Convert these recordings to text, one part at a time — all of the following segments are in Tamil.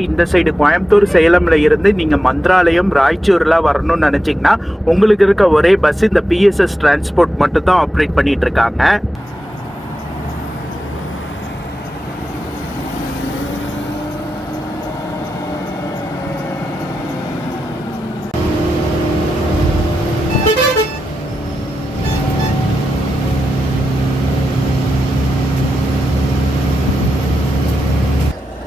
இந்த சைடு கோயம்புத்தூர் சேலம்ல இருந்து நீங்க மந்திராலயம் ராய்ச்சூர்லாம் வரணும்னு நினைச்சீங்கன்னா உங்களுக்கு இருக்க ஒரே பஸ் இந்த பிஎஸ்எஸ் டிரான்ஸ்போர்ட் மட்டும் தான் ஆப்ரேட் பண்ணிட்டு இருக்காங்க.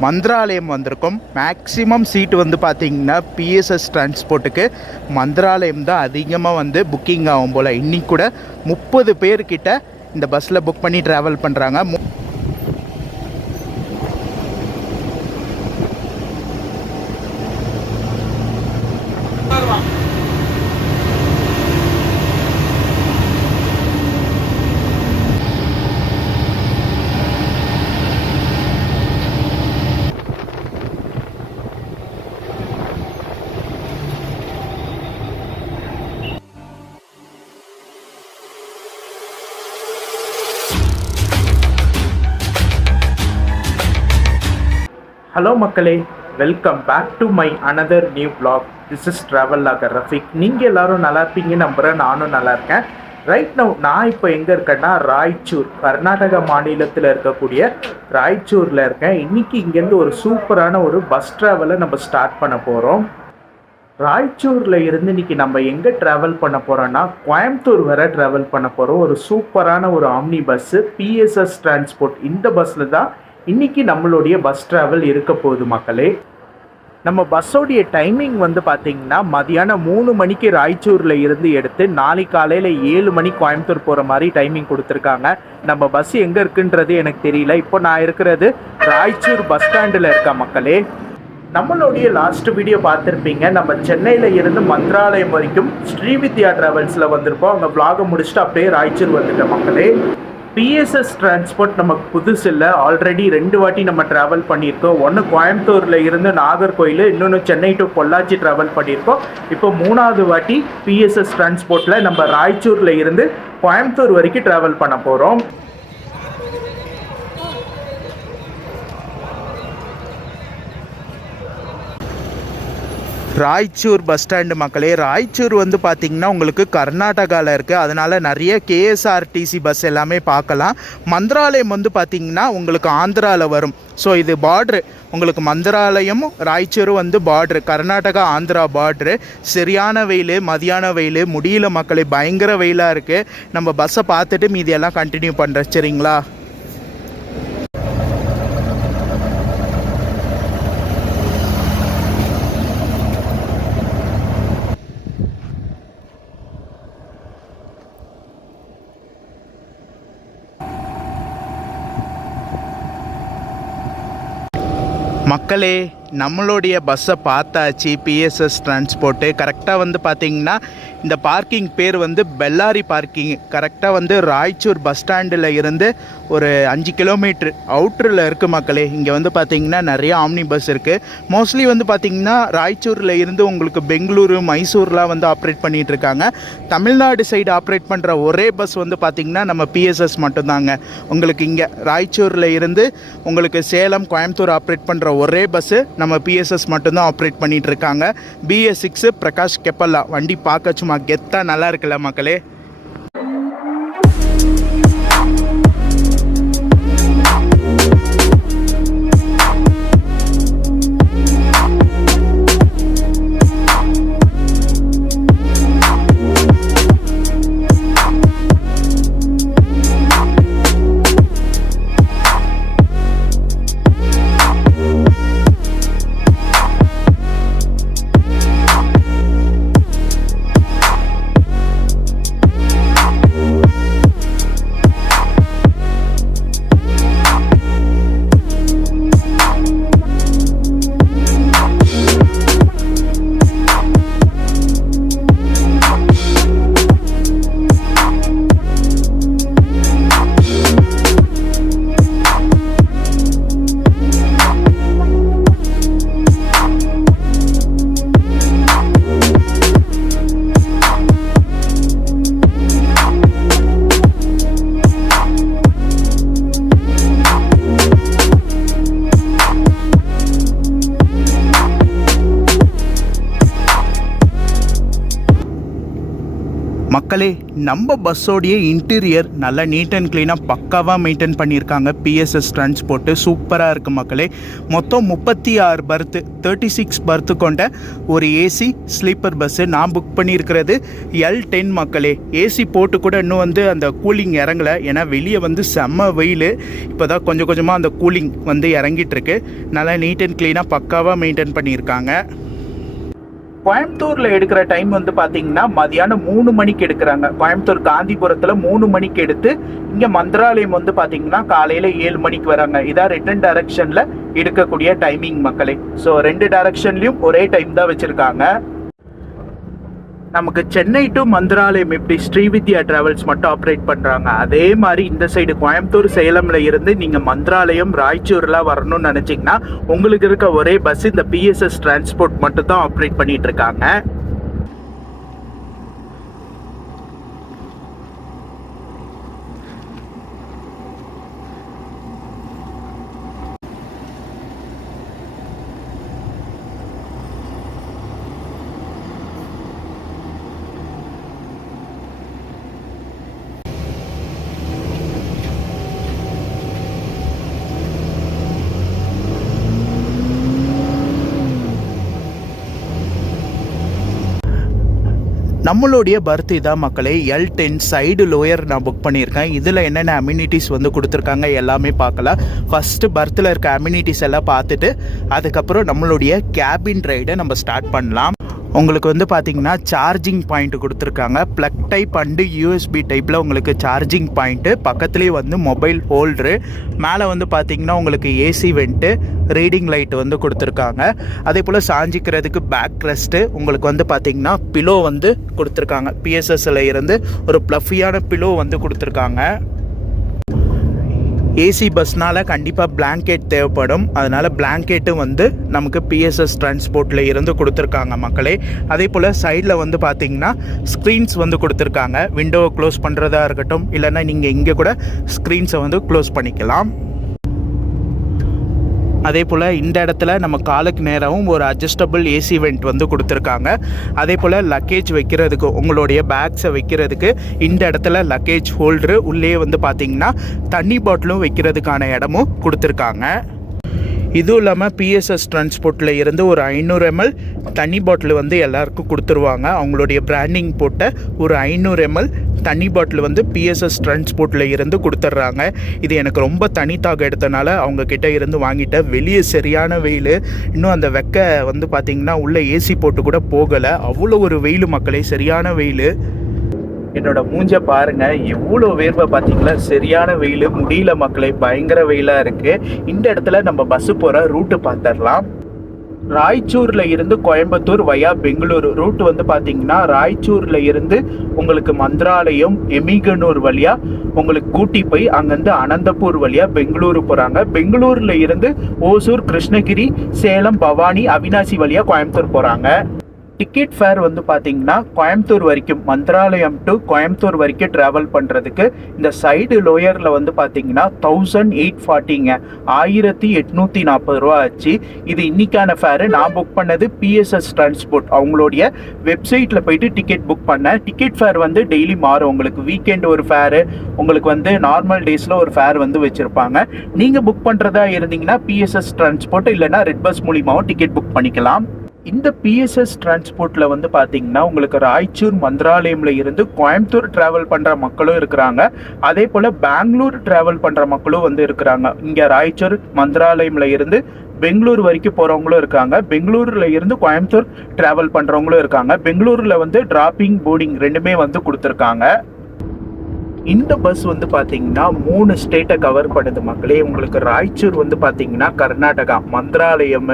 மந்திராலயம் வந்திருக்கும். மேக்ஸிமம் சீட்டு வந்து பார்த்தீங்கன்னா பிஎஸ்எஸ் டிரான்ஸ்போர்ட்டுக்கு மந்திராலயம் தான் அதிகமாக வந்து புக்கிங் ஆகும் போல். இன்றைக்கி கூட 30 பேர்கிட்ட இந்த பஸ்ஸில் புக் பண்ணி ட்ராவல் பண்ணுறாங்க. ஹலோ மக்களே, welcome back to my another new vlog. This is travel logger Rafiq. நீங்கள் எல்லோரும் நல்லா இருப்பீங்க நம்புகிறேன். நானும் நல்லா இருக்கேன். ரைட் நவ் நான் இப்போ எங்கே இருக்கேன்னா ராய்ச்சூர், கர்நாடகா மாநிலத்தில் இருக்கக்கூடிய ராய்ச்சூரில் இருக்கேன். இன்றைக்கி இங்கேருந்து ஒரு சூப்பரான ஒரு பஸ் ட்ராவலை நம்ம ஸ்டார்ட் பண்ண போகிறோம். ராய்ச்சூரில் இருந்து இன்றைக்கி நம்ம எங்கே ட்ராவல் பண்ண போகிறோன்னா கோயம்புத்தூர் வரை ட்ராவல் பண்ண போகிறோம். ஒரு சூப்பரான ஒரு ஆம்னி பஸ்ஸு பிஎஸ்எஸ் டிரான்ஸ்போர்ட். இந்த பஸ்ஸில் தான் இன்றைக்கி நம்மளுடைய பஸ் ட்ராவல் இருக்க போகுது மக்களே. நம்ம பஸ்ஸோடைய டைமிங் வந்து பார்த்திங்கன்னா மதியானம் 3 மணிக்கு ராய்ச்சூரில் இருந்து எடுத்து நாளைக்கு காலையில் 7 மணிக்கு கோயம்புத்தூர் போகிற மாதிரி டைமிங் கொடுத்துருக்காங்க. நம்ம பஸ் எங்கே இருக்குன்றது எனக்கு தெரியல. இப்போ நான் இருக்கிறது ராய்ச்சூர் பஸ் ஸ்டாண்டில் இருக்கேன் மக்களே. நம்மளுடைய லாஸ்ட் வீடியோ பார்த்துருப்பீங்க. நம்ம சென்னையில் இருந்து மந்திராலயம் வரைக்கும் ஸ்ரீவித்யா ட்ராவல்ஸில் வந்திருப்போம். அங்கே vlog முடிச்சுட்டு அப்படியே ராய்ச்சூர் வந்துட்டேன் மக்களே. பிஎஸ்எஸ் டிரான்ஸ்போர்ட் நமக்கு புதுசு இல்லை. ஆல்ரெடி 2 வாட்டி நம்ம ட்ராவல் பண்ணியிருக்கோம். ஒன்று கோயம்புத்தூரில் இருந்து நாகர்கோயில், இன்னொன்று சென்னை டு பொள்ளாச்சி ட்ராவல் பண்ணியிருக்கோம். இப்போ 3வது வாட்டி பிஎஸ்எஸ் டிரான்ஸ்போர்ட்டில் நம்ம ராய்ச்சூரில் இருந்து கோயம்புத்தூர் வரைக்கும் ட்ராவல் பண்ண போகிறோம். ராய்ச்சூர் பஸ் ஸ்டாண்டு மக்களே. ராய்ச்சூர் வந்து பார்த்திங்கன்னா உங்களுக்கு கர்நாடகாவில் இருக்குது. அதனால் நிறைய கேஎஸ்ஆர்டிசி பஸ் எல்லாமே பார்க்கலாம். மந்திராலயம் வந்து பார்த்திங்கன்னா உங்களுக்கு ஆந்திராவில் வரும். ஸோ இது பார்ட்ரு, உங்களுக்கு மந்திராலயமும் ராய்ச்சூரும் வந்து பார்ட்ரு, கர்நாடகா ஆந்திரா பார்ட்ரு. சரியான வெயில், மதியான வெயில், முடியல மக்களே, பயங்கர வெயிலாக இருக்குது. நம்ம பஸ்ஸை பார்த்துட்டு மீதியெல்லாம் கண்டினியூ பண்ணுறேன், சரிங்களா? மக்களே, நம்மளுடைய பஸ்ஸை பார்த்தாச்சு. பிஎஸ்எஸ் டிரான்ஸ்போர்ட்டு கரெக்டாக வந்து பார்த்திங்கன்னா இந்த பார்க்கிங் பேர் வந்து பெல்லாரி பார்க்கிங். கரெக்டாக வந்து ராய்ச்சூர் பஸ் ஸ்டாண்டில் இருந்து ஒரு 5 கிலோமீட்ரு அவுட்டரில் இருக்குது மக்களே. இங்கே வந்து பார்த்திங்கன்னா நிறைய ஆம்னி பஸ் இருக்குது. மோஸ்ட்லி வந்து பார்த்திங்கன்னா ராய்ச்சூரில் இருந்து உங்களுக்கு பெங்களூரு, மைசூர்லாம் வந்து ஆப்ரேட் பண்ணிகிட்ருக்காங்க. தமிழ்நாடு சைடு ஆப்ரேட் பண்ணுற ஒரே பஸ் வந்து பார்த்திங்கன்னா நம்ம பிஎஸ்எஸ் மட்டும்தாங்க. உங்களுக்கு இங்கே ராய்ச்சூரில் இருந்து உங்களுக்கு சேலம், கோயம்புத்தூர் ஆப்ரேட் பண்ணுற ஒரே பஸ்ஸு நம்ம பிஎஸ்எஸ் மட்டும்தான் ஆப்ரேட் பண்ணிகிட்டு இருக்காங்க. BS6 பிரகாஷ் கெப்பல்லா வண்டி பார்க்க சும்மா கெத்தா நல்லா இருக்குல்ல மக்களே. மக்களே, நம்ம பஸ்ஸோடைய இன்டீரியர் நல்லா நீட் அண்ட் க்ளீனாக பக்காவாக மெயின்டைன் பண்ணியிருக்காங்க. பிஎஸ்எஸ் டிரான்ஸ்போர்ட்டு சூப்பராக இருக்குது மக்களே. மொத்தம் 36 பர்த்து, 36 பர்த்து கொண்ட ஒரு ஏசி ஸ்லீப்பர் பஸ்ஸு நான் புக் பண்ணியிருக்கிறது L10 மக்களே. ஏசி போட்டு கூட இன்னும் அந்த கூலிங் இறங்கலை, ஏன்னா வெளியே செம்ம வெயில். இப்போ தான் கொஞ்சம் கொஞ்சமாக அந்த கூலிங் இறங்கிட்டு இருக்கு. நல்லா நீட் அண்ட் க்ளீனாக பக்காவாக மெயின்டைன் பண்ணியிருக்காங்க. கோயம்புத்தூரில் எடுக்கிற டைம் பார்த்தீங்கன்னா மதியானம் 3 மணிக்கு எடுக்கிறாங்க. கோயம்புத்தூர் காந்திபுரத்தில் 3 மணிக்கு எடுத்து இங்கே மந்திராலயம் பார்த்தீங்கன்னா காலையில் 7 மணிக்கு வராங்க. இதான் ரிட்டன் டைரக்ஷனில் எடுக்கக்கூடிய டைமிங் மக்களே. ஸோ 2 டைரக்ஷன்லையும் ஒரே டைம் தான் வச்சுருக்காங்க. நமக்கு சென்னை டு மந்திராலயம் எப்படி ஸ்ரீவித்யா டிராவல்ஸ் மட்டும் ஆப்ரேட் பண்ணுறாங்க, அதே மாதிரி இந்த சைடு கோயம்புத்தூர் சேலமில் இருந்து நீங்கள் மந்திராலயம் ராய்ச்சூர்லாம் வரணும்னு நினச்சிங்கன்னா உங்களுக்கு இருக்க ஒரே பஸ் இந்த பிஎஸ்எஸ் டிரான்ஸ்போர்ட் மட்டும் தான் ஆப்ரேட் பண்ணிட்டு இருக்காங்க. நம்மளுடைய பர்த் இதான் மக்களே. L10 சைடு லோயர் நான் புக் பண்ணியிருக்கேன். இதில் என்னென்ன அம்யூனிட்டிஸ் கொடுத்துருக்காங்க எல்லாமே பார்க்கலாம். ஃபஸ்ட்டு பர்த்தில் இருக்க அம்யூனிட்டிஸ் எல்லாம் பார்த்துட்டு அதுக்கப்புறம் நம்மளுடைய கேபின் ரைடை நம்ம ஸ்டார்ட் பண்ணலாம். உங்களுக்கு பார்த்தீங்கன்னா சார்ஜிங் பாயிண்ட் கொடுத்துருக்காங்க. ப்ளக் டைப் அண்டு யூஎஸ்பி டைப்பில் உங்களுக்கு சார்ஜிங் பாயிண்ட்டு, பக்கத்துலேயே மொபைல் ஹோல்டரு, மேலே பார்த்தீங்கன்னா உங்களுக்கு ஏசி வெண்ட்டு, ரீடிங் லைட் கொடுத்துருக்காங்க. அதே போல் சாஞ்சிக்கிறதுக்கு பேக் ரெஸ்ட்டு, உங்களுக்கு பார்த்தீங்கன்னா பிலோ கொடுத்துருக்காங்க. பிஎஸ்எஸ்ல இருந்து ஒரு ப்ளஃபியான பிலோ கொடுத்துருக்காங்க. ஏசி பஸ்னால் கண்டிப்பாக பிளாங்கெட் தேவைப்படும். அதனால் பிளாங்கெட்டும் நமக்கு பிஎஸ்எஸ் டிரான்ஸ்போர்ட்டில் இருந்து கொடுத்துருக்காங்க மக்களே. அதே போல் சைடில் பார்த்தீங்கன்னா ஸ்க்ரீன்ஸ் கொடுத்துருக்காங்க. விண்டோவை க்ளோஸ் பண்ணுறதா இருக்கட்டும், இல்லைன்னா நீங்கள் இங்கே கூட ஸ்க்ரீன்ஸை க்ளோஸ் பண்ணிக்கலாம். அதே போல் இந்த இடத்துல நம்ம காலுக்கு நேராகவும் ஒரு அட்ஜஸ்டபிள் ஏசி வெண்ட் கொடுத்துருக்காங்க. அதே போல் லக்கேஜ் வைக்கிறதுக்கு, உங்களுடைய பேக்ஸை வைக்கிறதுக்கு இந்த இடத்துல லக்கேஜ் ஹோல்டரு, உள்ளே பார்த்தீங்கன்னா தண்ணி பாட்டிலும் வைக்கிறதுக்கான இடமும் கொடுத்துருக்காங்க. இதுவும் இல்லாமல் பிஎஸ்எஸ் டிரான்ஸ்போர்ட்டில் இருந்து ஒரு 500 ml தண்ணி பாட்டில் எல்லாருக்கும் கொடுத்துருவாங்க. அவங்களுடைய பிராண்டிங் போட்ட ஒரு 500 ml தண்ணி பாட்டில் பிஎஸ்எஸ் டிரான்ஸ்போர்ட்டில் இருந்து கொடுத்துட்றாங்க. இது எனக்கு ரொம்ப தனித்தாக எடுத்தனால அவங்கக்கிட்ட இருந்து வாங்கிட்டேன். வெளியே சரியான வெயில், இன்னும் அந்த வெக்க பார்த்திங்கன்னா உள்ளே ஏசி போட்டு கூட போகலை. அவ்வளோ ஒரு வெயில் மக்களே, சரியான வெயில். என்னோட மூஞ்ச பாருங்க, எவ்வளோ வேர்வை பார்த்தீங்களா. சரியான வெயில், முடியல மக்களே, பயங்கர வெயிலாக இருக்குது. இந்த இடத்துல நம்ம பஸ்ஸு போகிற ரூட்டு பார்த்துடலாம். ராய்ச்சூரில் இருந்து கோயம்புத்தூர் வயா பெங்களூரு ரூட் பார்த்தீங்கன்னா ராய்ச்சூரில் இருந்து உங்களுக்கு மந்திராலயம், எமிகனூர் வழியாக உங்களுக்கு கூட்டி போய் அங்கேருந்து அனந்தபூர் வழியாக பெங்களூரு போகிறாங்க. பெங்களூரில் இருந்து ஓசூர், கிருஷ்ணகிரி, சேலம், பவானி, அவினாசி வழியாக கோயம்புத்தூர் போகிறாங்க. டிக்கெட் ஃபேர் பார்த்தீங்கன்னா கோயம்புத்தூர் வரைக்கும், மந்திராலயம் டு கோயம்புத்தூர் வரைக்கும் ட்ராவல் பண்ணுறதுக்கு இந்த சைடு லோயரில் பார்த்தீங்கன்னா 1840ங்க, 1840 ரூபா ஆச்சு. இது இன்னைக்கான ஃபேரு. நான் புக் பண்ணது பிஎஸ்எஸ் டிரான்ஸ்போர்ட் அவங்களுடைய வெப்சைட்டில் போயிட்டு டிக்கெட் புக் பண்ணேன். டிக்கெட் ஃபேர் டெய்லி மாறும். உங்களுக்கு வீக்கெண்ட் ஒரு ஃபேரு, உங்களுக்கு நார்மல் டேஸில் ஒரு ஃபேர் வச்சுருப்பாங்க. நீங்கள் புக் பண்ணுறதா இருந்தீங்கன்னா பிஎஸ்எஸ் டிரான்ஸ்போர்ட் இல்லைன்னா ரெட் பஸ் மூலியமாகவும் டிக்கெட் புக் பண்ணிக்கலாம். இந்த பிஎஸ்எஸ் டிரான்ஸ்போர்ட்டில் பார்த்தீங்கன்னா உங்களுக்கு ராய்ச்சூர், மந்திராலயமில் இருந்து கோயம்புத்தூர் ட்ராவல் பண்ணுற மக்களும் இருக்கிறாங்க. அதே போல் பெங்களூர் ட்ராவல் பண்ணுற மக்களும் இருக்கிறாங்க. இங்கே ராய்ச்சூர், மந்திராலயமில் இருந்து பெங்களூர் வரைக்கும் போகிறவங்களும் இருக்காங்க. பெங்களூரில் இருந்து கோயம்புத்தூர் ட்ராவல் பண்ணுறவங்களும் இருக்காங்க. பெங்களூரில் டிராப்பிங், போர்டிங் ரெண்டுமே கொடுத்துருக்காங்க. இந்த பஸ் பார்த்தீங்கன்னா 3 ஸ்டேட்டை கவர் பண்ணுது மக்களே. உங்களுக்கு ராய்ச்சூர் பார்த்தீங்கன்னா கர்நாடகா, மந்திராலயம்,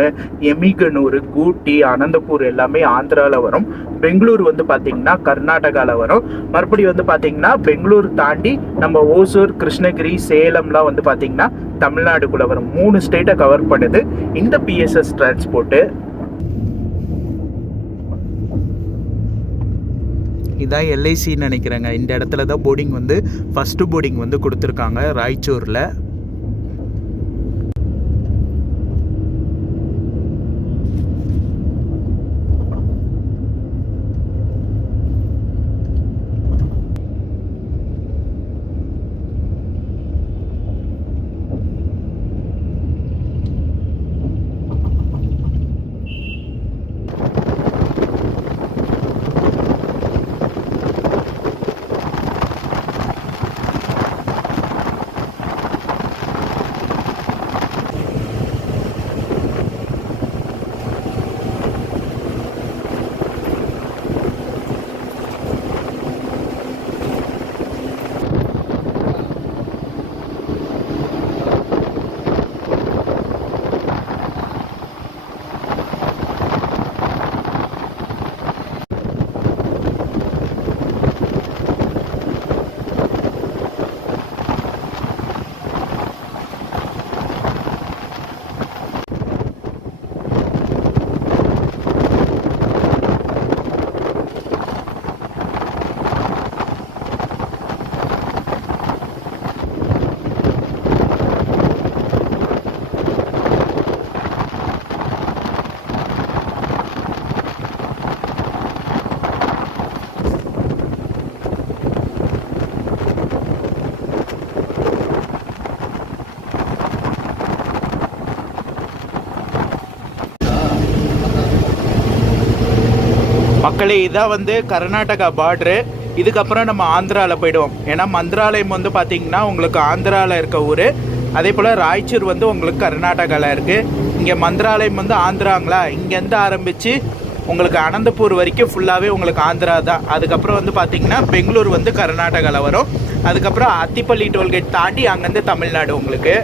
எமிகனூர், கூட்டி, அனந்தபூர் எல்லாமே ஆந்திராவில் வரும். பெங்களூர் பார்த்தீங்கன்னா கர்நாடகாவில் வரும். மறுபடியும் பார்த்தீங்கன்னா பெங்களூர் தாண்டி நம்ம ஓசூர், கிருஷ்ணகிரி, சேலம்லாம் பார்த்தீங்கன்னா தமிழ்நாடுக்குள்ளே வரும். 3 ஸ்டேட்டை கவர் பண்ணுது இந்த பிஎஸ்எஸ் டிரான்ஸ்போர்ட்டு. இதான் எல்ஐசின்னு நினைக்கிறேங்க. இந்த இடத்துல தான் போர்டிங் ஃபஸ்ட்டு போர்டிங் கொடுத்துருக்காங்க ராய்ச்சூரில். மக்களே, இதான் வந்து கர்நாடகா பார்டரு. இதுக்கப்புறம் நம்ம ஆந்திராவில் போயிடுவோம். ஏன்னா மந்திராலயம் வந்து பார்த்திங்கன்னா உங்களுக்கு ஆந்திராவில் இருக்க ஊர். அதே போல் ராய்ச்சூர் வந்து உங்களுக்கு கர்நாடகாவில் இருக்குது. இங்கே மந்திராலயம் வந்து ஆந்திராங்களா, இங்கேருந்து ஆரம்பித்து உங்களுக்கு அனந்தபூர் வரைக்கும் ஃபுல்லாகவே உங்களுக்கு ஆந்திரா தான். அதுக்கப்புறம் வந்து பார்த்திங்கன்னா பெங்களூர் வந்து கர்நாடகாவில் வரும். அதுக்கப்புறம் அத்திப்பள்ளி டோல்கேட் தாண்டி அங்கேருந்து தமிழ்நாடு உங்களுக்கு.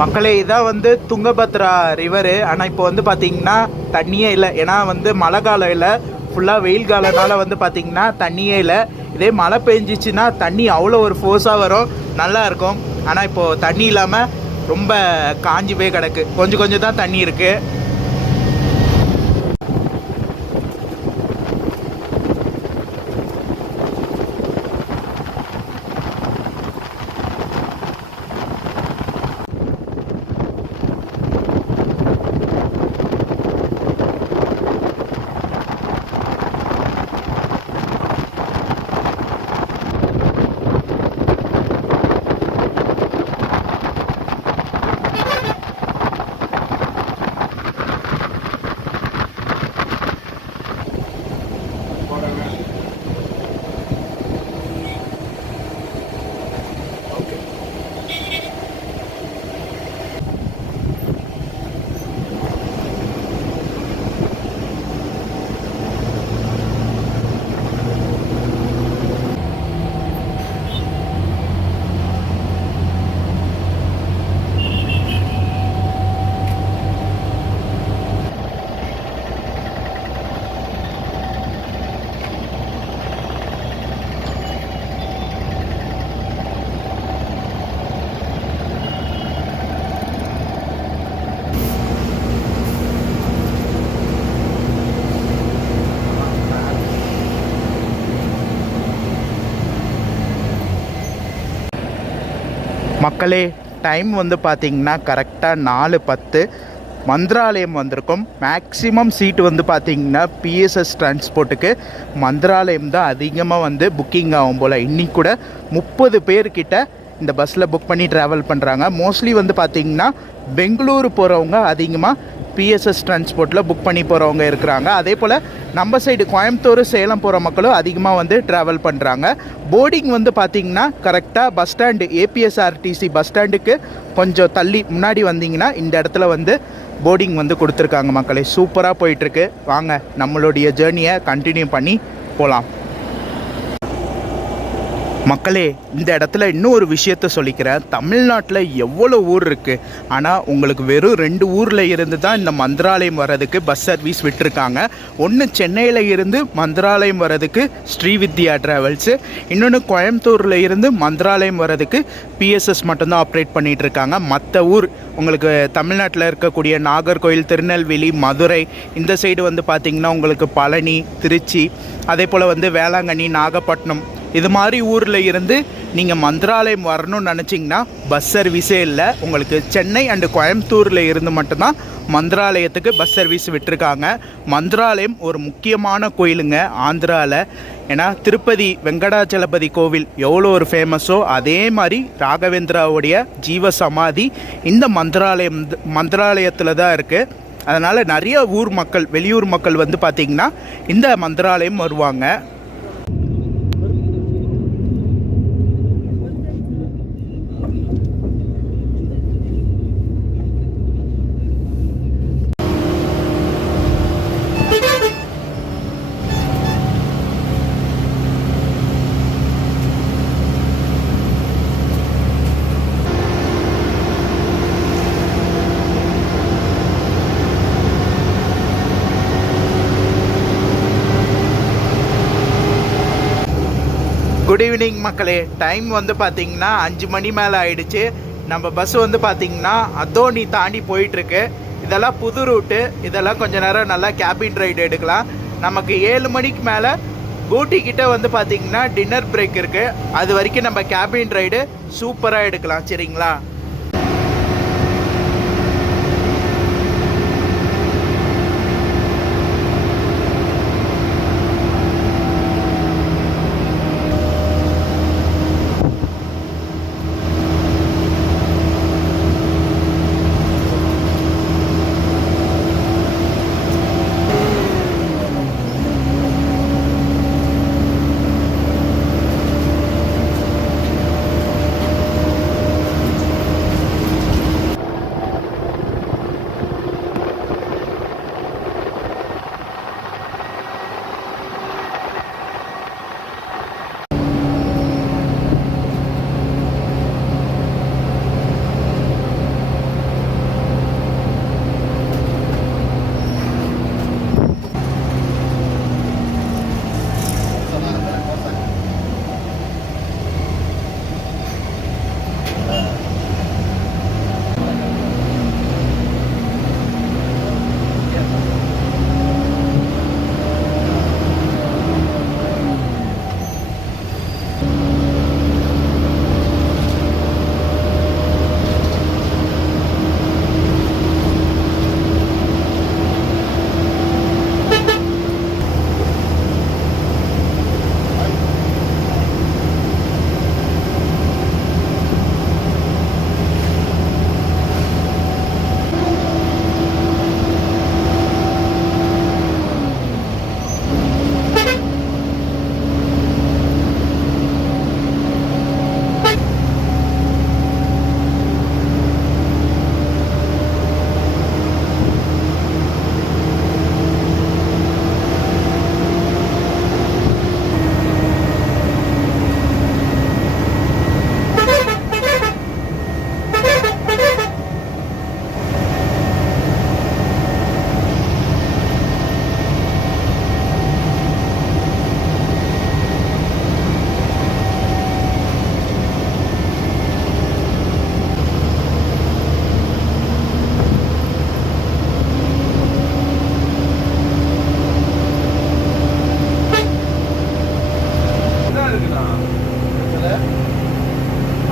மக்களே, இதான் வந்து துங்கபத்ரா ரிவரு. ஆனால் இப்போ வந்து பார்த்திங்கன்னா தண்ணியே இல்லை. ஏன்னா வந்து மழை காலம் இல்லை, ஃபுல்லாக வெயில் காலனால வந்து பார்த்திங்கன்னா தண்ணியே இல்லை. இதே மழை பெஞ்சிச்சுன்னா தண்ணி அவ்வளோ ஒரு ஃபோர்ஸாக வரும், நல்லாயிருக்கும். ஆனால் இப்போது தண்ணி இல்லாமல் ரொம்ப காஞ்சி போய் கிடக்கு. கொஞ்சம் கொஞ்சம் தான் தண்ணி இருக்குது. மக்களே, டைம் வந்து பார்த்திங்கன்னா கரெக்டாக 4:10 மந்திராலயம் வந்திருக்கும். மேக்ஸிமம் சீட்டு வந்து பார்த்திங்கன்னா பிஎஸ்எஸ் டிரான்ஸ்போர்ட்டுக்கு மந்திராலயம் தான் அதிகமாக வந்து புக்கிங் ஆகும் போல். இன்றைக்கி கூட 30 பேர்கிட்ட இந்த பஸ்ஸில் புக் பண்ணி ட்ராவல் பண்ணுறாங்க. மோஸ்ட்லி வந்து பார்த்திங்கன்னா பெங்களூரு போகிறவங்க அதிகமாக பிஎஸ்எஸ் டிரான்ஸ்போர்ட்டில் புக் பண்ணி போகிறவங்க இருக்கிறாங்க. அதே போல் நம்ம சைடு கோயம்புத்தூர், சேலம் போகிற மக்களும் அதிகமாக வந்து ட்ராவல் பண்ணுறாங்க. போர்டிங் வந்து பார்த்திங்கன்னா கரெக்டாக பஸ் ஸ்டாண்டு, ஏபிஎஸ்ஆர்டிசி பஸ் ஸ்டாண்டுக்கு கொஞ்சம் தள்ளி முன்னாடி வந்தீங்கன்னா இந்த இடத்துல வந்து போர்டிங் வந்து கொடுத்துருக்காங்க. மக்களே, சூப்பராக போயிட்டுருக்கு. வாங்க நம்மளுடைய ஜேர்னியை கண்டினியூ பண்ணி போகலாம். மக்களே, இந்த இடத்துல இன்னும் ஒரு விஷயத்த சொல்லிக்கிறேன். தமிழ்நாட்டில் எவ்வளோ ஊர் இருக்குது, ஆனால் உங்களுக்கு வெறும் 2 ஊரில் இருந்து தான் இந்த மந்திராலயம் வர்றதுக்கு பஸ் சர்வீஸ் விட்டுருக்காங்க. ஒன்று சென்னையில் இருந்து மந்திராலயம் வர்றதுக்கு ஸ்ரீவித்யா ட்ராவல்ஸு, இன்னொன்று கோயம்புத்தூரில் இருந்து மந்திராலயம் வர்றதுக்கு பிஎஸ்எஸ் மட்டும்தான் ஆப்ரேட் பண்ணிகிட்டு இருக்காங்க. மற்ற ஊர் உங்களுக்கு தமிழ்நாட்டில் இருக்கக்கூடிய நாகர்கோவில், திருநெல்வேலி, மதுரை, இந்த சைடு வந்து பார்த்திங்கன்னா உங்களுக்கு பழனி, திருச்சி, அதே போல் வந்து வேளாங்கண்ணி, நாகப்பட்டினம், இது மாதிரி ஊரில் இருந்து நீங்கள் மந்திராலயம் வரணும்னு நினச்சிங்கன்னா பஸ் சர்வீஸே இல்லை. உங்களுக்கு சென்னை அண்டு கோயம்புத்தூரில் இருந்து மட்டும்தான் மந்திராலயத்துக்கு பஸ் சர்வீஸ் விட்டுருக்காங்க. மந்திராலயம் ஒரு முக்கியமான கோயிலுங்க ஆந்திராவில். ஏன்னா திருப்பதி வெங்கடாச்சலபதி கோவில் எவ்வளோ ஒரு ஃபேமஸோ அதே மாதிரி ராகவேந்திராவுடைய ஜீவ சமாதி இந்த மந்திராலயத்தில் தான் இருக்குது. அதனால் நிறைய ஊர் மக்கள், வெளியூர் மக்கள் வந்து பார்த்திங்கன்னா இந்த மந்திராலயம் வருவாங்க. குட் ஈவினிங் மக்களே. டைம் வந்து பார்த்திங்கன்னா 5 மணி மேலே ஆயிடுச்சு. நம்ம பஸ் வந்து பார்த்திங்கன்னா அதோனி தாண்டி போயிட்டுருக்கு. இதெல்லாம் புது ரூட்டு. இதெல்லாம் கொஞ்சம் நேரம் நல்லா கேபின் ரைடு எடுக்கலாம். நமக்கு 7 மணிக்கு மேலே ஊட்டி கிட்ட வந்து பார்த்திங்கன்னா டின்னர் பிரேக் இருக்குது. அது வரைக்கும் நம்ம கேபின் ரைடு சூப்பராக எடுக்கலாம். சரிங்களா?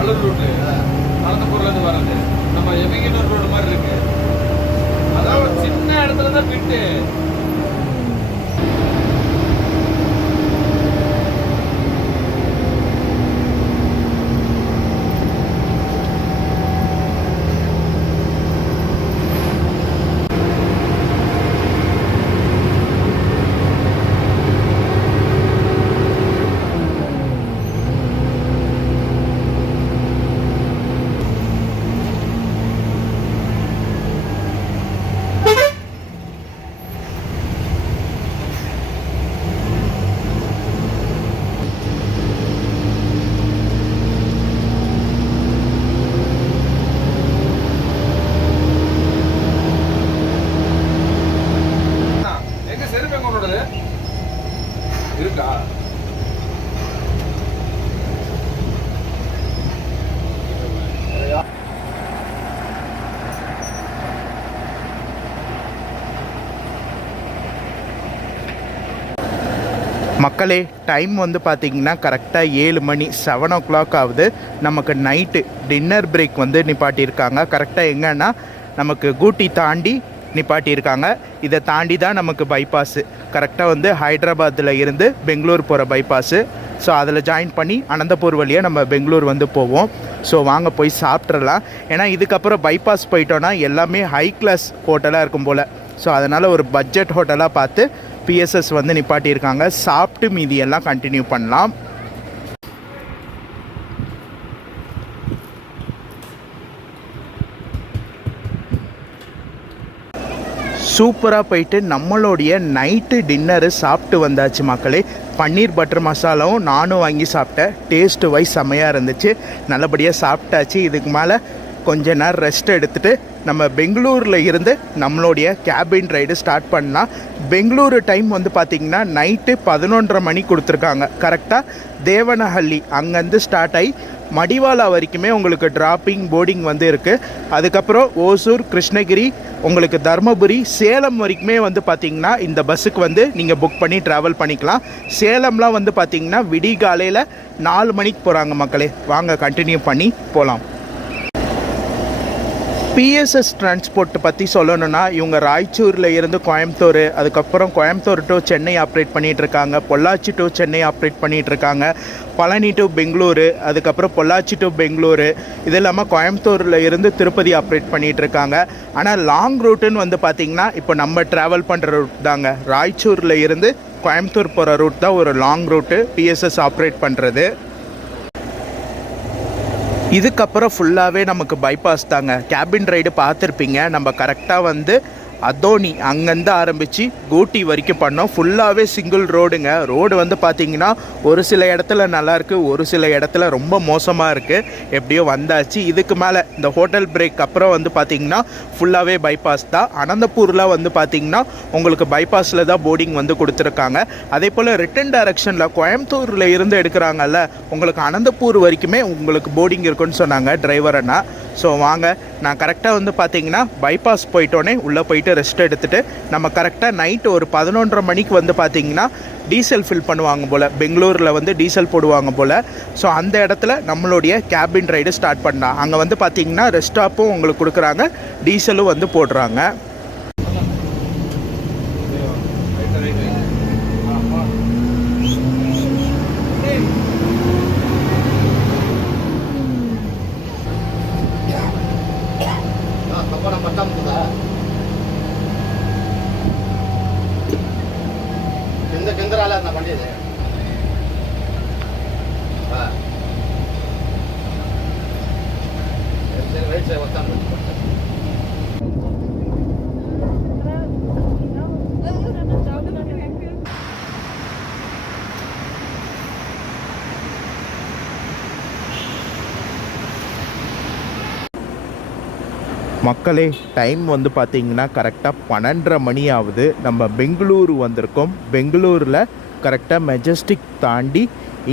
வள்ளூர் ரூட்டு அனந்தபுரம்லேருந்து வர்றது நம்ம எமங்கனூர் ரோடு மாதிரி இருக்கு. அதான் ஒரு சின்ன இடத்துல தான் பிட்டு. இருக்கா மக்களே, டைம் வந்து பார்த்திங்கன்னா கரெக்டாக 7 மணி 7 o'clock ஆகுது. நமக்கு நைட்டு டின்னர் பிரேக் வந்து நிப்பாட்டியிருக்காங்க. கரெக்டாக எங்கன்னா நமக்கு கூட்டி தாண்டி நிப்பாட்டியிருக்காங்க. இதை தாண்டி தான் நமக்கு பைபாஸு கரெக்டாக வந்து ஹைதராபாத்தில் இருந்து பெங்களூர் போகிற பைபாஸு. ஸோ அதில் ஜாயின் பண்ணி அனந்தபூர் வழியாக நம்ம பெங்களூர் வந்து போவோம். ஸோ வாங்க போய் சாப்பிட்றலாம். ஏன்னா இதுக்கப்புறம் பைபாஸ் போயிட்டோன்னா எல்லாமே ஹை கிளாஸ் ஹோட்டலாக இருக்கும் போல். ஸோ அதனால் ஒரு பட்ஜெட் ஹோட்டலாக பார்த்து பிஎஸ்எஸ் வந்து நிப்பாட்டியிருக்காங்க. சாப்பிட்டு மீதி எல்லாம் கண்டினியூ பண்ணலாம். சூப்பராக போயிட்டு நம்மளுடைய நைட்டு டின்னரு சாப்பிட்டு வந்தாச்சு மக்களே. பன்னீர் பட்டர் மசாலாவும் நானும் வாங்கி சாப்பிட்டேன். டேஸ்ட்டு வைஸ் செம்மையாக இருந்துச்சு. நல்லபடியாக சாப்பிட்டாச்சு. இதுக்கு மேலே கொஞ்ச நேரம் ரெஸ்ட் எடுத்துகிட்டு நம்ம பெங்களூரில் இருந்து நம்மளுடைய கேபின் ரைடு ஸ்டார்ட் பண்ணலாம். பெங்களூரு டைம் வந்து பார்த்திங்கன்னா நைட்டு 11:30 மணி கொடுத்துருக்காங்க. கரெக்டாக தேவனஹள்ளி அங்கேருந்து ஸ்டார்ட் ஆகி மடிவாலா வரைக்குமே உங்களுக்கு ட்ராப்பிங் போர்டிங் வந்து இருக்குது. அதுக்கப்புறம் ஓசூர், கிருஷ்ணகிரி, உங்களுக்கு தருமபுரி, சேலம் வரைக்குமே வந்து பார்த்திங்கன்னா இந்த பஸ்ஸுக்கு வந்து நீங்கள் புக் பண்ணி ட்ராவல் பண்ணிக்கலாம். சேலம்லாம் வந்து பார்த்திங்கன்னா விடிகாலையில் 4 மணிக்கு போகிறாங்க மக்களே. வாங்க கண்டினியூ பண்ணி போகலாம். பிஎஸ்எஸ் டிரான்ஸ்போர்ட் பற்றி சொல்லணுன்னா இவங்க ராய்ச்சூரில் இருந்து கோயம்புத்தூர், அதுக்கப்புறம் கோயம்புத்தூர் டு சென்னை ஆப்ரேட் பண்ணிகிட்ருக்காங்க. பொள்ளாச்சி டு சென்னை ஆப்ரேட் பண்ணிகிட்ருக்காங்க. பழனி டு பெங்களூரு, அதுக்கப்புறம் பொள்ளாச்சி டு பெங்களூரு, இது இல்லாமல் கோயம்புத்தூரில் இருந்து திருப்பதி ஆப்ரேட் பண்ணிகிட்ருக்காங்க. ஆனால் லாங் ரூட்டுன்னு வந்து பார்த்திங்கன்னா இப்போ நம்ம ட்ராவல் பண்ணுற ரூட் தாங்க. ராய்ச்சூரில் இருந்து கோயம்புத்தூர் போகிற ரூட் தான் ஒரு லாங் ரூட்டு பிஎஸ்எஸ் ஆப்ரேட் பண்ணுறது. இதுக்கப்புறம் ஃபுல்லாகவே நமக்கு பைபாஸ் தாங்க. கேபின் ரைடு பார்த்துருப்பீங்க. நம்ம கரெக்டாக வந்து அதோனி அங்கேருந்து ஆரம்பித்து கூட்டி வரைக்கும் பண்ணோம். ஃபுல்லாகவே சிங்கிள் ரோடுங்க. ரோடு வந்து பார்த்திங்கன்னா ஒரு சில இடத்துல நல்லாயிருக்கு, ஒரு சில இடத்துல ரொம்ப மோசமாக இருக்குது. எப்படியோ வந்தாச்சு. இதுக்கு மேலே இந்த ஹோட்டல் பிரேக் அப்புறம் வந்து பார்த்திங்கன்னா ஃபுல்லாகவே பைபாஸ் தான். அனந்தபூரில் வந்து பார்த்திங்கன்னா உங்களுக்கு பைபாஸில் தான் போர்டிங் வந்து கொடுத்துருக்காங்க. அதே போல் ரிட்டன் டைரக்ஷனில் கோயம்புத்தூரில் இருந்து எடுக்கிறாங்கல்ல, உங்களுக்கு அனந்தபூர் வரைக்குமே உங்களுக்கு போர்டிங் இருக்குன்னு சொன்னாங்க டிரைவர் அண்ணா. ஸோ வாங்க, நான் கரெக்டாக வந்து பார்த்திங்கன்னா பைபாஸ் போயிட்டோன்னே உள்ளே போயிட்டு ரெஸ்ட் எடுத்துகிட்டு நம்ம கரெக்டாக நைட்டு ஒரு 11:30 மணிக்கு வந்து பார்த்திங்கன்னா டீசல் ஃபில் பண்ணுவாங்க போல். பெங்களூரில் வந்து டீசல் போடுவாங்க போல். ஸோ அந்த இடத்துல நம்மளுடைய கேபின் ரைடு ஸ்டார்ட் பண்ணலாம். அங்கே வந்து பார்த்திங்கன்னா ரெஸ்ட் ஸ்டாப்பும் உங்களுக்கு கொடுக்குறாங்க, டீசலும் வந்து போடுறாங்க. மக்களே, டைம் வந்து பார்த்திங்கன்னா கரெக்டாக 12:30 மணி ஆகுது. நம்ம பெங்களூரு வந்திருக்கோம். பெங்களூரில் கரெக்டாக மெஜஸ்டிக் தாண்டி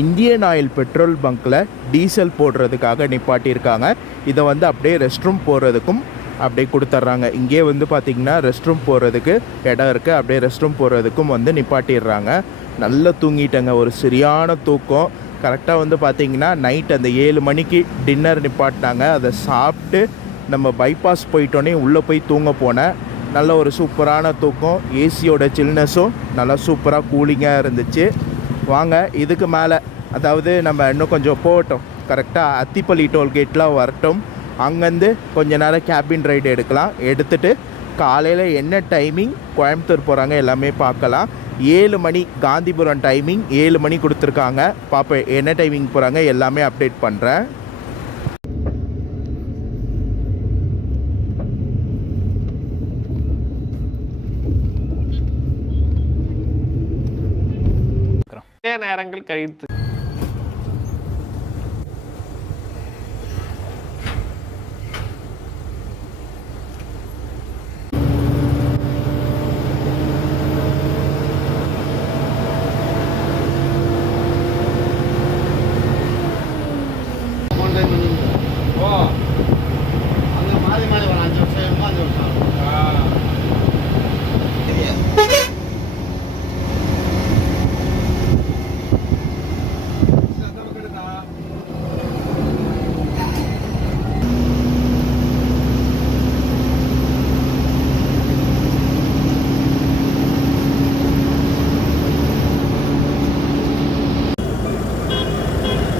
இந்தியன் ஆயில் பெட்ரோல் பங்க்கில் டீசல் போடுறதுக்காக நிப்பாட்டியிருக்காங்க. இதை வந்து அப்படியே ரெஸ்ட் ரூம் போகிறதுக்கும் அப்படியே கொடுத்துட்றாங்க. இங்கே வந்து பார்த்திங்கன்னா ரெஸ்ட் ரூம் போகிறதுக்கு இடம் இருக்குது. அப்படியே ரெஸ்ட் ரூம் போகிறதுக்கும் வந்து நிப்பாட்டிடுறாங்க. நல்லா தூங்கிட்டேங்க. ஒரு சரியான தூக்கம். கரெக்டாக வந்து பார்த்திங்கன்னா நைட் அந்த 7 மணிக்கு டின்னர் நிப்பாட்டினாங்க. அதை சாப்பிட்டு நம்ம பைபாஸ் போயிட்டோன்னே உள்ளே போய் தூங்க போனேன். நல்ல ஒரு சூப்பரான தூக்கம். ஏசியோட சில்னஸும் நல்லா சூப்பராக கூலிங்காக இருந்துச்சு. வாங்க இதுக்கு மேலே, அதாவது நம்ம இன்னும் கொஞ்சம் போகட்டும், கரெக்டாக அத்திப்பள்ளி டோல்கேட்லாம் வரட்டும். அங்கேருந்து கொஞ்ச நேரம் கேபின் ரைடு எடுக்கலாம். எடுத்துகிட்டு காலையில் என்ன டைமிங் கோயம்புத்தூர் போகிறாங்க எல்லாமே பார்க்கலாம். 7 மணி காந்திபுரம் டைமிங், 7 மணி கொடுத்துருக்காங்க. பார்ப்பேன் என்ன டைமிங் போகிறாங்க எல்லாமே அப்டேட் பண்ணுறேன். நேரங்கள் கழித்து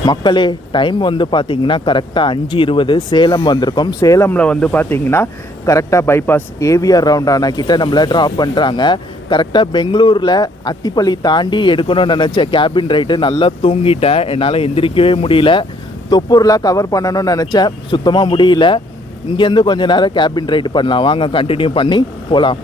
மக்களே டைம் வந்து பார்த்திங்கன்னா கரெக்டாக 5:20 சேலம் வந்திருக்கோம். சேலமில் வந்து பார்த்திங்கன்னா கரெக்டாக பைபாஸ் ஏவிஆர் ரவுண்டானா கிட்ட நம்மளை ட்ராப் பண்ணுறாங்க. கரெக்டாக பெங்களூரில் அத்திப்பள்ளி தாண்டி எடுக்கணும்னு நினச்ச கேபின் ரைடு நல்லா தூங்கிட்டேன். என்னால் எந்திரிக்கவே முடியல. தொப்பூர்லாம் கவர் பண்ணணும்னு நினச்சேன், சுத்தமாக முடியல. இங்கேருந்து கொஞ்சம் நேரம் கேபின் ரைடு பண்ணலாம். வாங்க கண்டினியூ பண்ணி போகலாம்.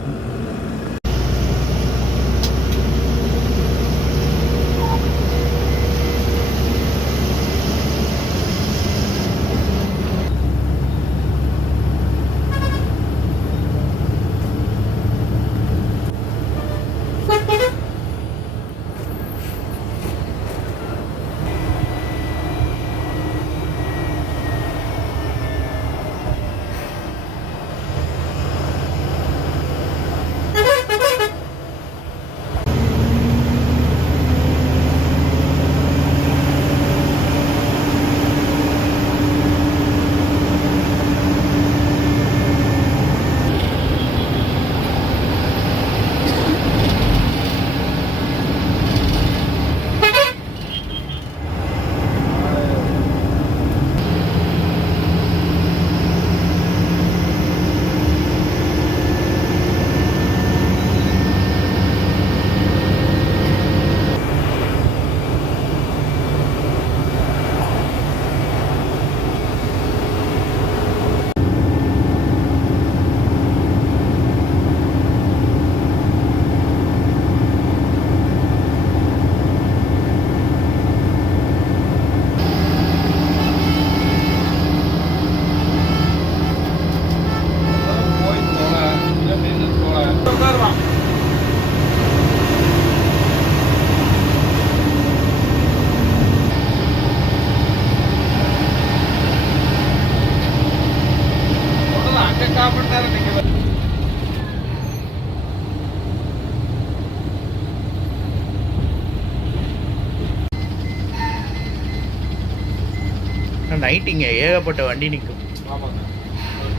நைட் இங்கே ஏகப்பட்ட வண்டி நிற்கும். ஆமாங்க,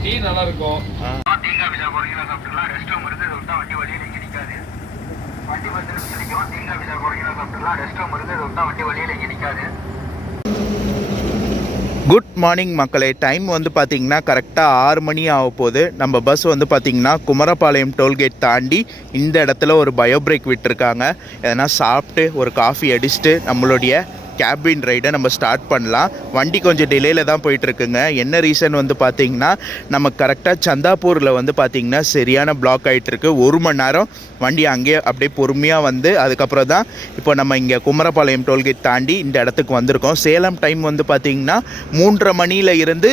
டீ நல்லா இருக்கும். குட் மார்னிங் மக்களே. டைம் வந்து பார்த்திங்கன்னா கரெக்டாக 6 மணி ஆக போகுது. நம்ம பஸ் வந்து பார்த்திங்கன்னா குமரபாளையம் டோல்கேட் தாண்டி இந்த இடத்துல ஒரு பயோ பிரேக் விட்டுருக்காங்க. எதனா சாப்பிட்டு ஒரு காஃபி அடிச்சுட்டு நம்மளுடைய கேபின் ரைடை நம்ம ஸ்டார்ட் பண்ணலாம். வண்டி கொஞ்சம் டிலேயில் தான் போயிட்டுருக்குங்க. என்ன ரீசன் வந்து பார்த்திங்கன்னா நம்ம கரெக்டாக சந்தாப்பூரில் வந்து பார்த்திங்கன்னா சரியான பிளாக் ஆகிட்டுருக்கு. 1 மணி நேரம் வண்டி அங்கேயே அப்படியே பொறுமையாக வந்து அதுக்கப்புறம் தான் இப்போ நம்ம இங்கே குமரபாளையம் டோல்கேட் தாண்டி இந்த இடத்துக்கு வந்திருக்கோம். சேலம் டைம் வந்து பார்த்திங்கன்னா 3:30 மணியில் இருந்து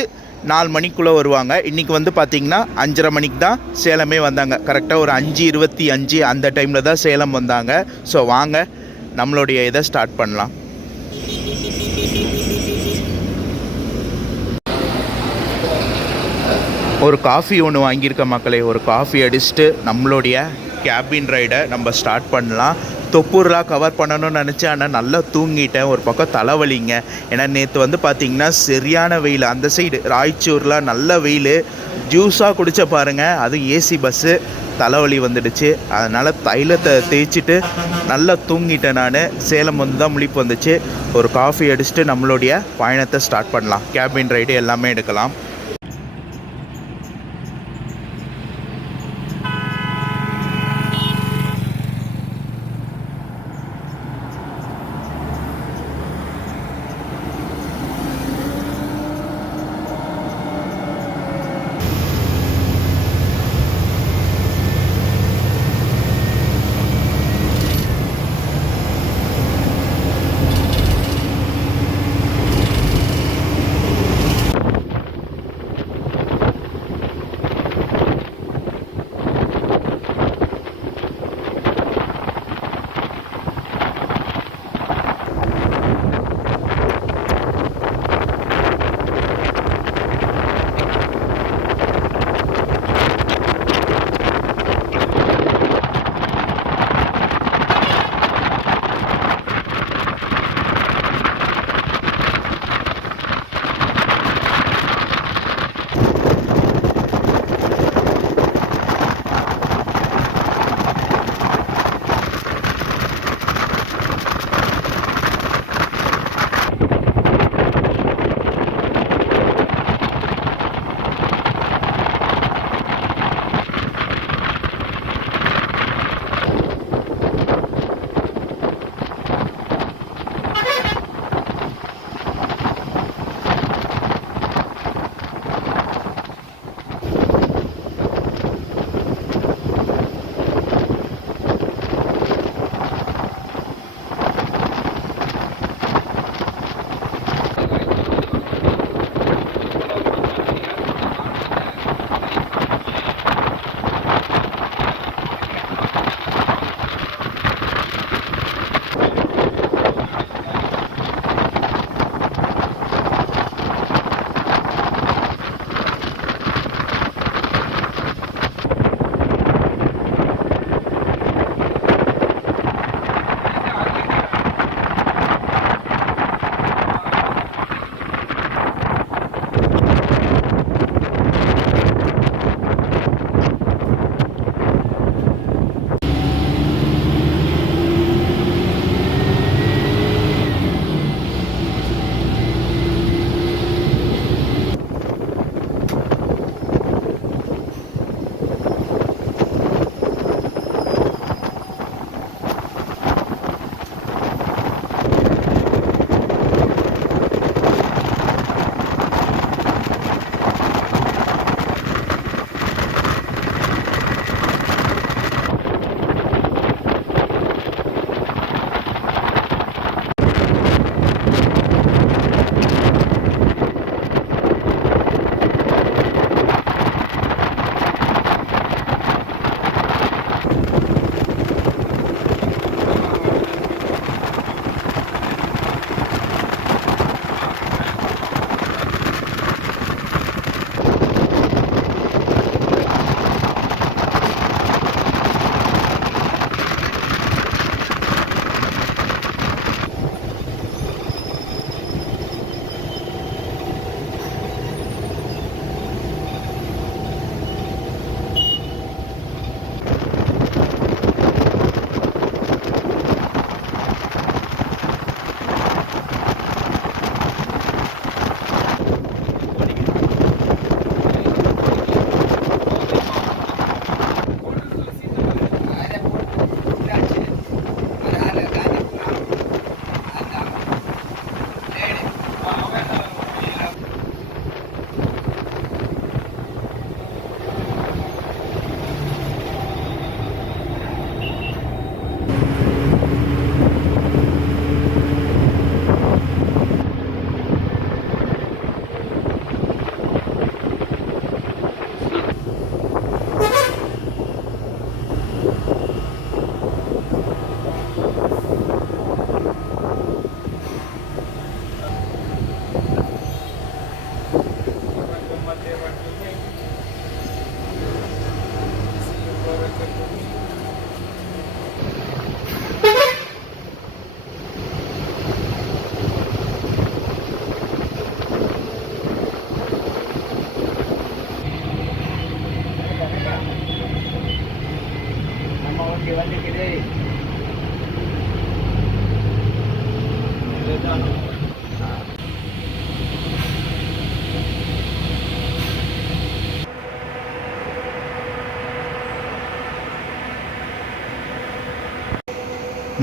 4 மணிக்குள்ளே வருவாங்க. இன்றைக்கி வந்து பார்த்திங்கன்னா 5:30 மணிக்கு தான் சேலமே வந்தாங்க. கரெக்டாக ஒரு 5:25 அந்த டைமில் தான் சேலம் வந்தாங்க. ஸோ வாங்க நம்மளுடைய இதை ஸ்டார்ட் பண்ணலாம். ஒரு காஃபி ஒன்று வாங்கியிருக்க மக்களே. ஒரு காஃபி அடிச்சுட்டு நம்மளுடைய கேபின் ரைடை நம்ம ஸ்டார்ட் பண்ணலாம். தொப்பூர்லாம் கவர் பண்ணணும்னு நினச்சேன். ஆனால் நல்லா தூங்கிட்டேன். ஒரு பக்கம் தலைவலிங்க. ஏன்னா நேற்று வந்து பார்த்திங்கன்னா சரியான வெயில். அந்த சைடு ராய்ச்சூர்லாம் நல்ல வெயில். ஜூஸாக குடித்த பாருங்கள், அதுவும் ஏசி பஸ்ஸு. தலைவலி வந்துடுச்சு. அதனால் தைலத்தை தேய்ச்சிட்டு நல்லா தூங்கிட்டேன். நான் சேலம் வந்து தான் முழிப்பு வந்துச்சு. ஒரு காஃபி அடிச்சுட்டு நம்மளுடைய பயணத்தை ஸ்டார்ட் பண்ணலாம். கேபின் ரைடு எல்லாமே எடுக்கலாம்.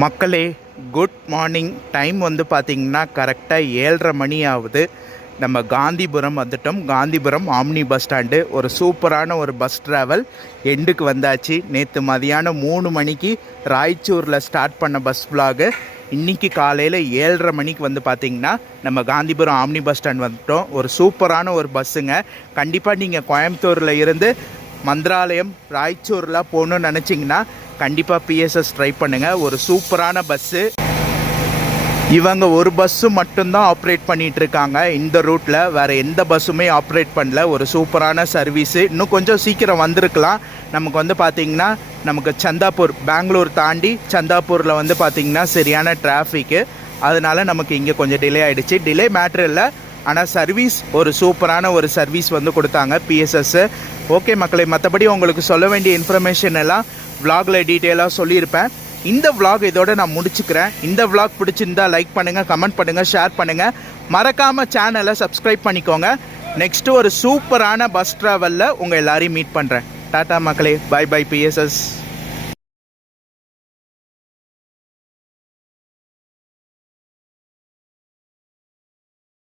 மக்களே குட் மார்னிங். டைம் வந்து பார்த்திங்கன்னா கரெக்டாக 7:30 மணி ஆகுது. நம்ம காந்திபுரம் வந்துட்டோம். Gandhipuram omni bus stand. ஒரு சூப்பரான ஒரு பஸ் ட்ராவல் எண்டுக்கு வந்தாச்சு. நேற்று மதியானம் 3 மணிக்கு ராய்ச்சூரில் ஸ்டார்ட் பண்ண பஸ் vlog இன்றைக்கி காலையில் 7:30 மணிக்கு வந்து பார்த்திங்கன்னா நம்ம காந்திபுரம் ஆம்னி பஸ் ஸ்டாண்ட் வந்துட்டோம். ஒரு சூப்பரான ஒரு பஸ்ஸுங்க. கண்டிப்பாக நீங்கள் கோயம்புத்தூரில் இருந்து மந்திராலயம் ராய்ச்சூரில் போகணுன்னு நினச்சிங்கன்னா கண்டிப்பாக பிஎஸ்எஸ் ட்ரை பண்ணுங்கள். ஒரு சூப்பரான பஸ்ஸு. இவங்க ஒரு பஸ்ஸு மட்டும்தான் ஆப்ரேட் பண்ணிகிட்ருக்காங்க இந்த ரூட்டில். வேறு எந்த பஸ்ஸுமே ஆப்ரேட் பண்ணல. ஒரு சூப்பரான சர்வீஸு. இன்னும் கொஞ்சம் சீக்கிரம் வந்திருக்கலாம். நமக்கு வந்து பார்த்திங்கன்னா நமக்கு சந்தாப்பூர், பெங்களூர் தாண்டி சந்தாப்பூரில் வந்து பார்த்திங்கன்னா சரியான டிராஃபிக்கு. அதனால் நமக்கு இங்கே கொஞ்சம் டிலே ஆகிடுச்சு. டிலே மேட்ரு இல்லை, ஆனால் சர்வீஸ் ஒரு சூப்பரான ஒரு சர்வீஸ் வந்து கொடுத்தாங்க பிஎஸ்எஸ்ஸு. ஓகே மக்களே, மற்றபடி உங்களுக்கு சொல்ல வேண்டிய இன்ஃபர்மேஷன் எல்லாம் vlogல டீட்டெயிலாக சொல்லியிருப்பேன். இந்த vlog இதோட நான் முடிச்சுக்கிறேன். இந்த vlog பிடிச்சிருந்தா லைக் பண்ணுங்கள், கமெண்ட் பண்ணுங்கள், ஷேர் பண்ணுங்கள். மறக்காமல் சேனலை சப்ஸ்கிரைப் பண்ணிக்கோங்க. நெக்ஸ்ட்டு ஒரு சூப்பரான பஸ் ட்ராவலில் உங்கள் எல்லாரையும் மீட் பண்ணுறேன். டாட்டா மக்களே, பை பை பிஎஸ்எஸ்.